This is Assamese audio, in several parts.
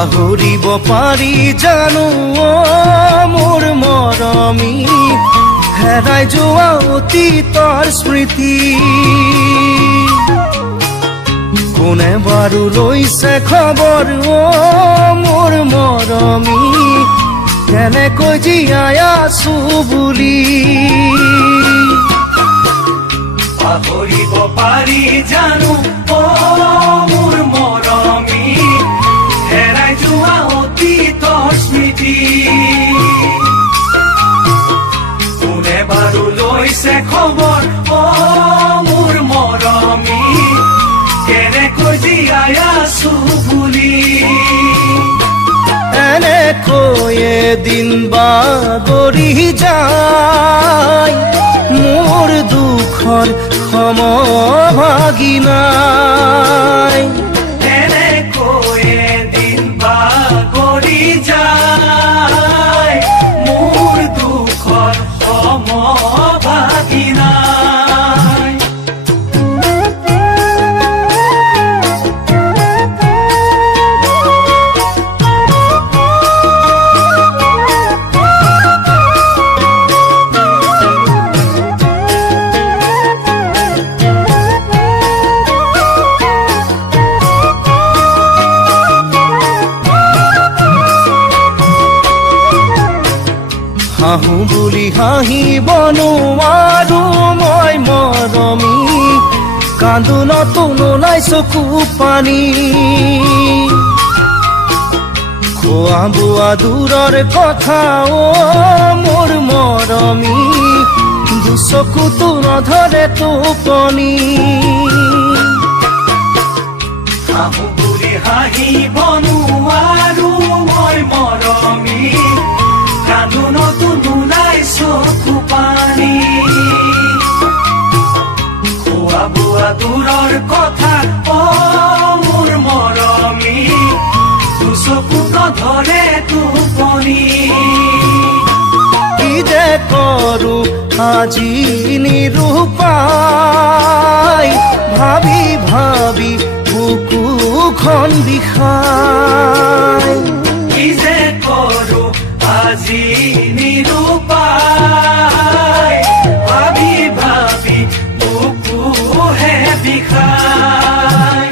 পাহৰিব পাৰি জানো মোৰ মৰমী হেৰাই যোৱা অতীতৰ স্মৃতি কোনে বাৰু লৈছে খবৰ মোৰ মৰমী কেনেকৈ জীয়াই আছো বুলি পাহৰিব পাৰি জানো মোৰ মৰমী হেৰাই যোৱা অতীতৰ স্মৃতি কোনে বাৰু লৈছে খবৰ মোৰ মৰমী কেনেকৈ জীয়াই আছো বুলি এনেকৈ এদিন বাগৰি যায় মোৰ দুখৰ সমভাগী নাই এনেকৈ এদিন বাগৰি যায় মোৰ দুখৰ সমভাগী নাই হাঁহো বুলি হাঁহিব নোৱাৰো মই মৰমী কান্দোনতো নোলাই চকু পানী খোৱা বোৱা দূৰৰ কথা মোৰ মৰমী দুচকুতো নধৰে টোপনি হাঁহো বুলি হাঁহিব নোৱাৰো মই মৰমী কান্দোনতো নোলাই চকু পানী খোৱা বোৱা দূৰৰ কথা মোৰ মৰমী দুচকু নধৰে টোপনি কি যে কৰো আজি নিৰূপাই ভাবি ভাবি বুকুখন বিষাই কি যে কৰো আজি নিৰূপাই ভাবি ভাবি বুকুহে বিষাই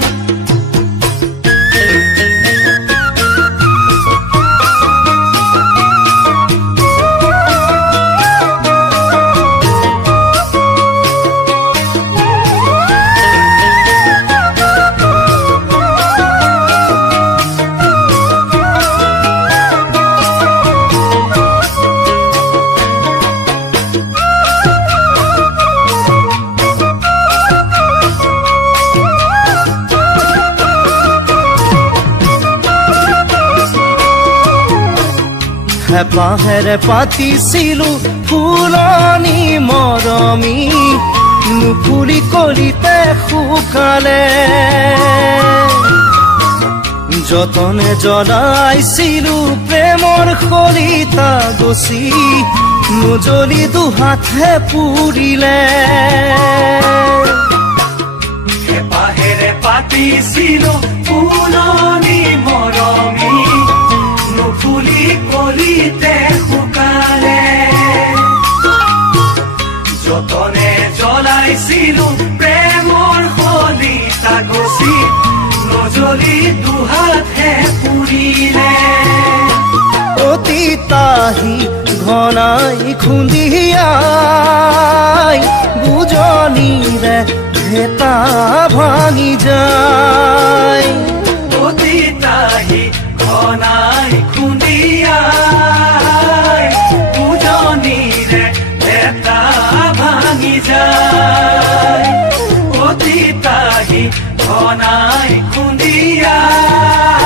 হেপাহেৰে পাতিছিলো ফুলনি মৰমী নুপুলি কলিতে শুকালে যতনে জ্বলাইছিলো প্ৰেমৰ খৰিতা গছি নুজ্বলি দুহাতে পুৰিলে হেপাহেৰে পাতিছিলো ফুলনি মৰমী নুফুলি কলিতে শুকালে যতনে জ্বলাইছিলো প্ৰেমৰ খৰিতা গছি নজ্বলি দুহাতে পুৰিলে অতীতাহি ঘনাই খুন্দিয়াই বুজনিৰে ভেটা ভাঙি যায় অতীতাহি ঘনাই খুন্দিয়াই বুজনিৰে ভেটা ভাঙি যায় অতীতাহি ঘনাই খুন্দিয়াই